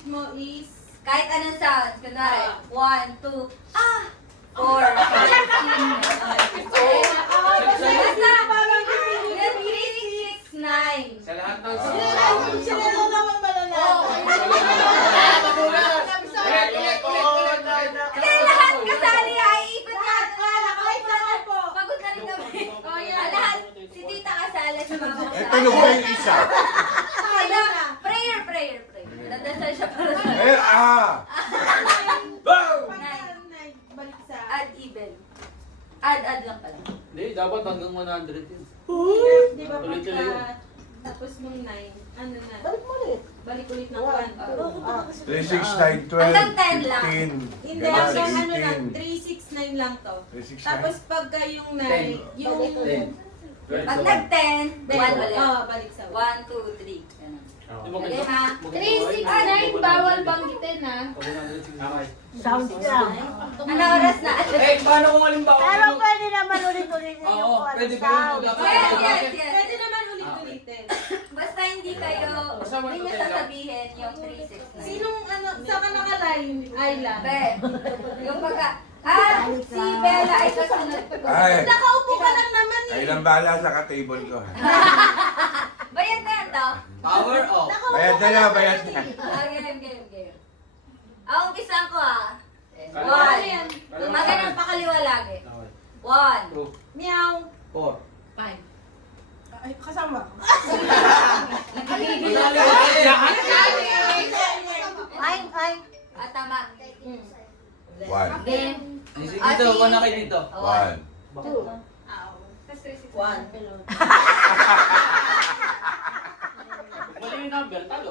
favorite mo is? Kahit anong sound. Kunwari, 1, 2, 4, 5, 6, 9. Sa lahat ng Sila lang naman malalaman. Hindi lahat kasali ay ikot nga. Kahit na po. Pagod na rin kami. Lahat, si Tita kasali sa mga Ito yung may isa. Prayer. Nadasal siya para sa Balik sa... add even. Add lang pala. Hindi, dapat hanggang 100 yun. Di ba Tuloy-tuloy yun. pagka... Tapos nung 9, ano na? Balik mo ulit. Balik ulit ng 1. 3, 6, 9, 12, Hanggang 10 lang. 15. Hindi, hanggang ano lang, 3, 6, 9 lang to. 3, 6, 9. Tapos pagka yung 9, yung... 10. Pag nag-10, 1 ulit. Oo, balik sa 1. 1, 2, 3. Ganun. Okay, ha? 369, bawal banggitin ha. Sound lang. Ano oras na? Eh, paano kung halimbawa? Pero pwede naman ulit-ulitin yung Oo, kung ano pwede sound. Yes. Pwede naman ulit-ulitin. Basta hindi kayo, hindi nyo sasabihin yung 3, 6, 9. Sinong ano, saan ka nakaline? Ayla. Be, yung pagka, si Bella ay kasunod ko. Ay, Nakaupo ka lang naman eh. ay lang bala sa ka-table ko. Bayad na yan to? Power off. Bayad na. Game. Ang umpisan ko Kaliwa. 1. Magalang pakaliwa lagi. 1. Meow. 4. Ay, kasama. Ay. Tama. 1. Game. Dito, una kayo dito. 1. 1. Mali yung number, talo.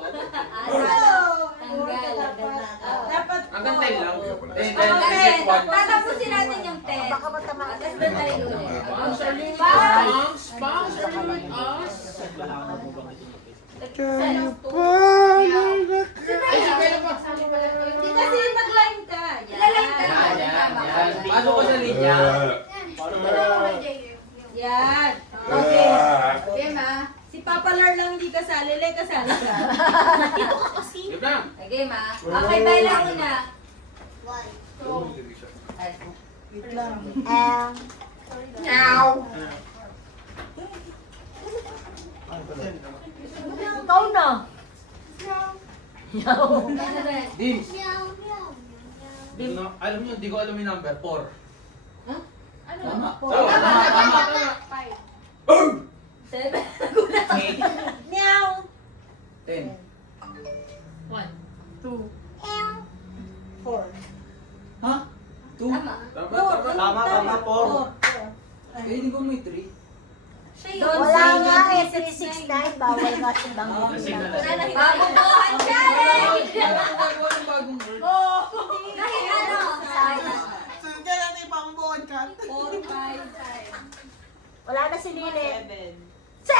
Dapat Hanggang 10 lang. 10, Okay, 10, 1. tatapusin natin yung 10. Baka matama. Tapos doon tayo ulit. Hindi kasi mag-line ka. Ilalike ka. Yan. Pasok ko sa linya. Yan. Okay. Game ha. Si Papa Lar lang hindi kasali. Lay kasali ka. Game na. Game ha. Okay, Bella muna. Ikaw na. Dims. Alam nyo, hindi ko alam yung number. 4. Ano? Tama. Tama. Tama. 7. 8. Meow. 10. 4. Ha? 2? Tama. Eh, hindi ko may 3. Siya yun. Wala nga eh. 369. Bawal nga si Bang. Babubuhan challenge! Ang bagong word. Kahit ano. Diyan natin yung pangbuon ka. 4, 5, 5. Wala na si Lili. 7. 7!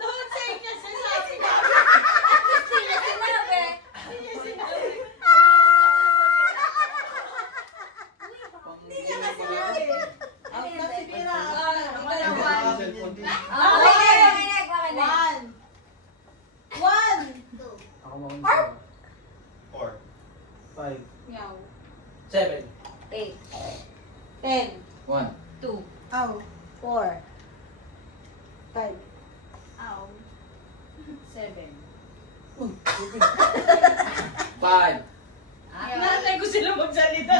Don't say niya sinabi na. Sila sinabi. Hindi niya kasi sinabi. Ang nasibira. Makinig. 1. Ako mauna. 4. 5. Meow. 7. 8. 10. 1. 2. Ow. 4. 5. Ow. 7. 5. Nanay ko sila magsalita.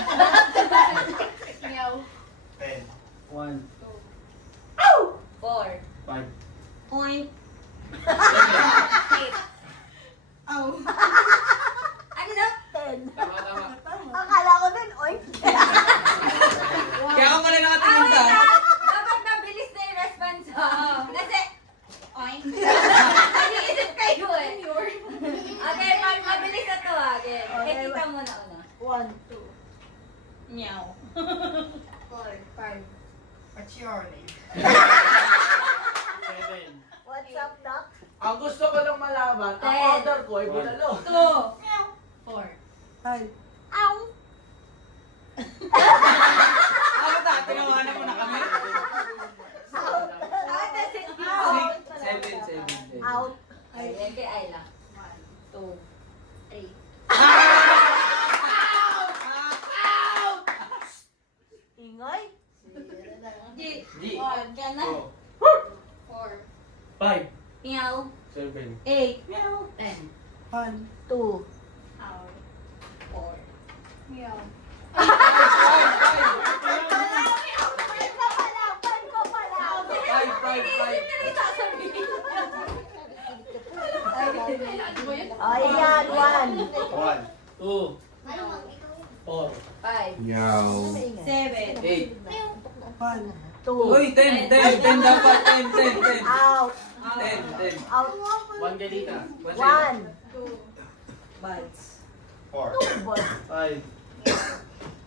1. 4. 5. Point. 8. Ow. Ano na? 10. Tama. Akala ko din, oy. Kaya ako pala nakatingin Wait ka. dapat mabilis na yung response mo. Kasi, Oink. nag-iisip kayo eh. Okay, mabilis na to again. Okay. Kita mo na una. 1, 2. Meow. 4. 5. What's your name? 7. What's up, Doc? Ang gusto ko lang malaman, ang 10. order ko ay bulalo. 2. 4. 5. Ow! Ako ta, tinawanan mo na kami. 7. Out. Ayan kay Ayla. 2, 3. Ingay. G. G. One ka na. 4. 5. Meow. 7. 8. Meow. 10. 1, 2. Ow. 4. Meow. Kapalapan ko pala. Ayan, 1. 1, 2, 4, 5. Meow. 7. 8. 1, 2. Uy, 10 dapat. 10. Out. 10. Out. 1 ganita. 1. 2. Buds. 4, 5,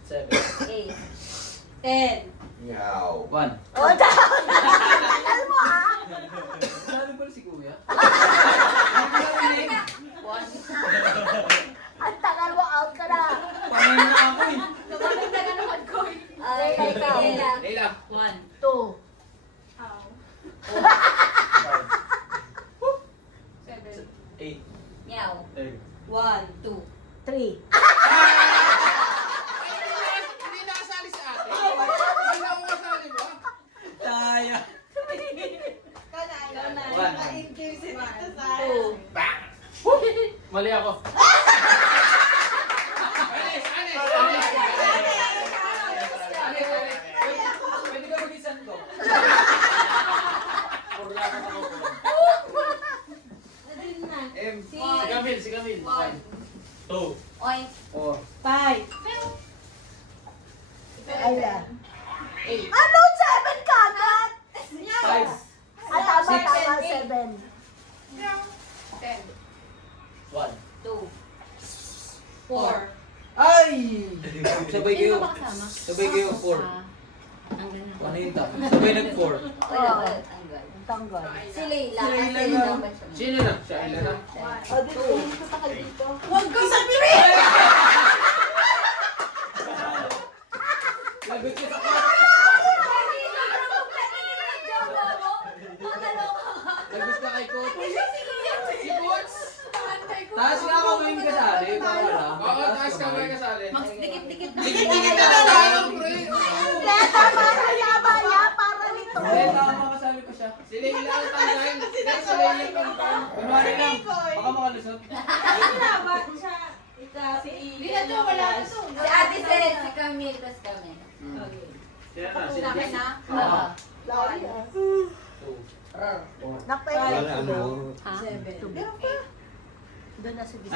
7, 8. 10. Meow. 1. O, tagal mo ah. Sabi pala si Kuya. 1. Ang tagal mo, out ka na. Panay na ako eh. Ay, Ikaw. Leila. 1. 2. 8. Meow. 10. 1, 2. 3. Hindi nakasali sa atin. Wala akong kasali ba? Taya. 2. Mali ako. Pwede ka mag-isan ko. Purla ka ako. M. Si Camille. 1, 2, Oink. 4, 5. Ayan. 8. Ano? 7 ka agad? 5, Ay, tama, Six. tama, 7. 10. 1. 2. 4. Ay! Sabay kayo. kasama? Sabay kayo 4. Ang ganun. Ano yung tap? Sabay nag-4. Wala. Tanggal. Tanggal. Si Leila. Si Leila Kasi lang. naman siya. Sino na? Siya Ella na? O, dito takal dito. Huwag kang sabihin! Lagot siya sa Lagot ka kay Coach. Si Coach! Taas nga ako ngayon kasali. Para lang. Oo, taas ka ngayon kasali. Dikit-dikit na. Dikit-dikit na tayo, pre. Kaya tama na yabaya para nito. Hindi, tama kasali ko siya. Si Leila ang tanggal. Si Leila ang tanggal. Kunwari lang. Baka makalusot. Si Ate Sel, si Camille, tas kami. Siya na. Si Leila. Oo. Lagi ah. 4. Nakpay. ano? 7. Doon na si Bisa.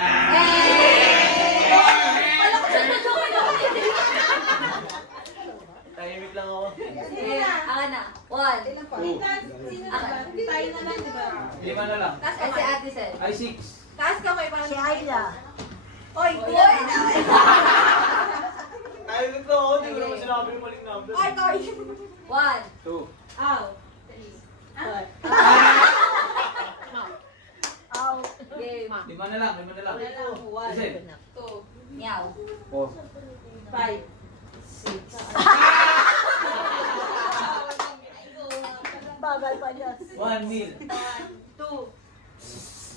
Wala ko siya na-joke Tahimik lang ako. Ako na. 1. Two. Tayo na lang, diba? 5 na lang. Kasi Ate Sel. Ay, 6. Taas kamay para Si Ayla. Oy, Tahimik lang ako. Hindi ko naman sinabi yung maling number. 1. 2. Ow. Out. Game. 5 na lang. 5 na lang. Kasi. 2. Meow. 4. 5. 6. Bagal pa niya. 1 mil. 2.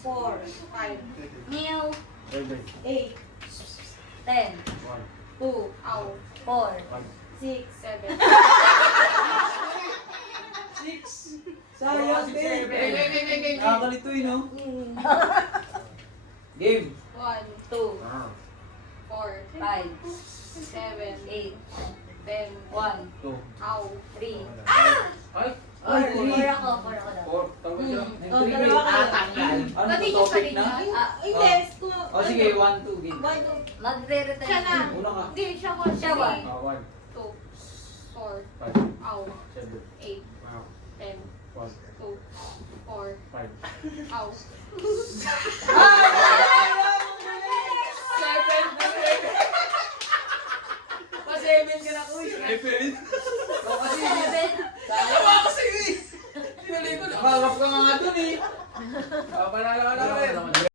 4. 5. Meow. 7. 8. 10. 2. Ow. 4. 6. 7. 6. Sayang din. Nakakalito yun, no? Game. 1, 2, 4, 5, 7, 8, 10, 1, 2. ow, 3. Ay! Ay, Ay, 4 ako, 4 ako daw. 4. Tanggal siya. Oh, dalawa ka lang. Tanggal. Ano to, topic na? O sige, 1, 2, game. Magre-retire Siya na. Una ka. Hindi, siya ko. Siya ba? 1, 2, 4, 5, ow, 7, 8, 10, 1, 2, 4, 5. ow. Pa-7 ka na, kuy. 7? O kasi, 7. Tama kasi, eh. Sinali ko na. Harap ka nga dun, eh. Panalo ka na rin.